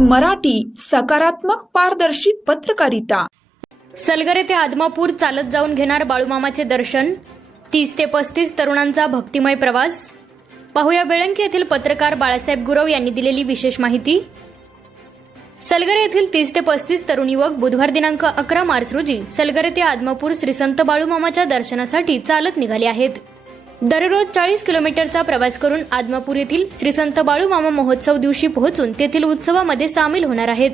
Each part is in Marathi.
मराठी, सकारात्मक पारदर्शी पत्रकारिता। सलगर येथे आदमापूर चालत जाऊन घेणार बाळूमामाचे दर्शन। 30 ते 35 तरुणांचा भक्तिमय प्रवास। पाहुया बेळंकी येथील पत्रकार बाळासाहेब गुरव यांनी दिलेली विशेष माहिती। सलगर येथील 30 ते 35 तरुण युवक बुधवार दिनांक 11 मार्च रोजी सलगर येथे आदमापूर श्री संत बाळूमामाच्या दर्शनासाठी चालत निघाले आहेत। दररोज 40 किलोमीटरचा प्रवास करून आदमापूर येथील श्री संत बाळूमामा महोत्सव दिवशी पोहोचून तेथील उत्सवामध्ये सामील होणार आहेत।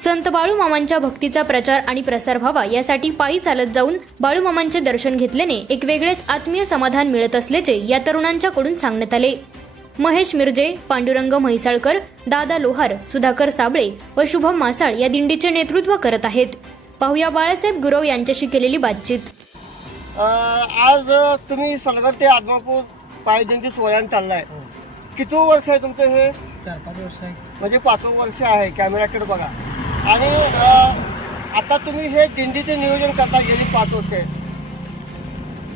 संत बाळूमामांच्या भक्तीचा प्रचार आणि प्रसार व्हावा यासाठी पायी चालत जाऊन बाळूमामांचे दर्शन घेतल्याने एक वेगळेच आत्मीय समाधान मिळत असल्याचे या तरुणांच्याकडून सांगण्यात आले। महेश मिर्जे, पांडुरंग म्हैसाळकर, दादा लोहार, सुधाकर साबळे व शुभम मासाळ या दिंडीचे नेतृत्व करत आहेत। पाहुया बाळासाहेब गुरव यांच्याशी केलेली बातचीत। आज तुम्ही सलगर ते आदमापूर पायदिंडी सोहळ्याने चाललाय। किती वर्ष आहे तुमचं हे? 4-5 वर्ष आहे। म्हणजे 5वं वर्ष आहे। कॅमेराकडे बघा। आणि आता तुम्ही हे दिंडीचे नियोजन करता गेली 5 वर्षे।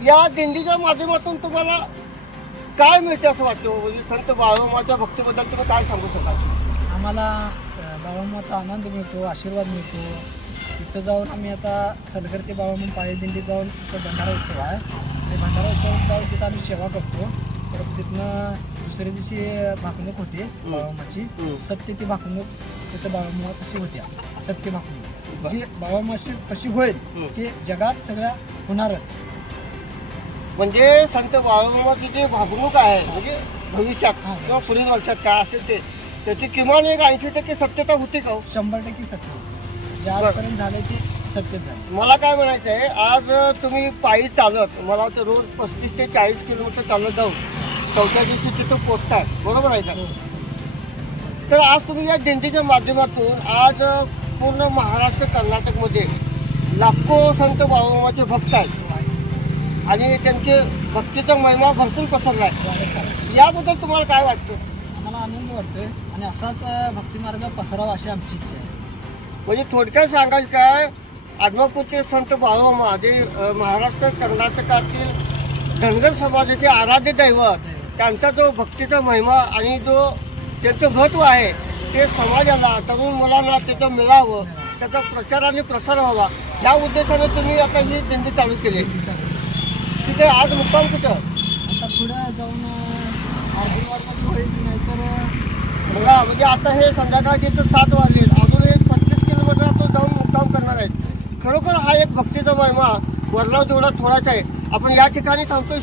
या दिंडीच्या माध्यमातून तुम्हाला काय मिळते असं वाटतं? म्हणजे संत बाळूमामाच्या भक्तीबद्दल तुम्ही काय सांगू शकाल? आम्हाला बाळूमामाचा आनंद मिळतो, आशीर्वाद मिळतो। तिथं जाऊन आम्ही आता सलगर ते बाळूमामा पायदिंडी जाऊन तिथं भंडारा उत्सव आहे। ते भंडारा उत्सव जाऊन तिथं आम्ही सेवा करतो। परत तिथनं दुसऱ्या दिवशी भाकणूक होते बाळूमाची। सत्य ती भाकणूक तिथं बाळूमामा कशी होत्या, सत्य भाकणूक जी बाळूमाशी कशी होईल ते जगात सगळ्या होणारच। म्हणजे संत बाळूमामाची जी भागणूक आहे म्हणजे भविष्यात किंवा पुढील वर्षात काय असेल ते त्याची किमान एक 80% सत्यता होती का? 100% सत्य जे आजपर्यंत झाले ते सत्यच आहे। मला काय म्हणायचं आहे, आज तुम्ही पायी चालत मला वाटतं रोज 35 ते 40 किलोमीटर चालत जाऊन 4थ्या दिवशी तिथं पोचताय, बरोबर आहे का? तर आज तुम्ही या दिंडीच्या माध्यमातून आज पूर्ण महाराष्ट्र कर्नाटकमध्ये लाखो संत बाळूमामाचे भक्त आहेत आणि त्यांचे भक्तीचा महिमा भरपूर पसरला आहे। याबद्दल तुम्हाला काय वाटतं? आम्हाला आनंद वाटतोय आणि असाच भक्तिमार्ग पसरावा अशी आमची इच्छा आहे। म्हणजे थोडक्यात सांगायचं काय, आदमापूरचे संत बाळूमामा जे महाराष्ट्र कर्नाटकातील धनगर समाजाचे आराध्य दैवत, त्यांचा जो भक्तीचा महिमा आणि जो त्यांचं महत्त्व आहे ते समाजाला, तरुण मुलांना त्याचं मिळावं, त्याचा प्रचार आणि प्रसार व्हावा या उद्देशाने तुम्ही आता ही दिंडी चालू केली। तिथे आज मुक्काम कुठं? आता पुढे जाऊन आर्गुनवाडमध्ये होईल, नाहीतर बघा म्हणजे आता हे संध्याकाळचे तर 7 वाजले, अजून एक 35 किलोमीटर तो जाऊन मुक्काम करणार आहेत। खरोखर हा एक भक्तीचा महिमा वर्णव जेवढा थोडाच आहे। आपण या ठिकाणी थांबतोय।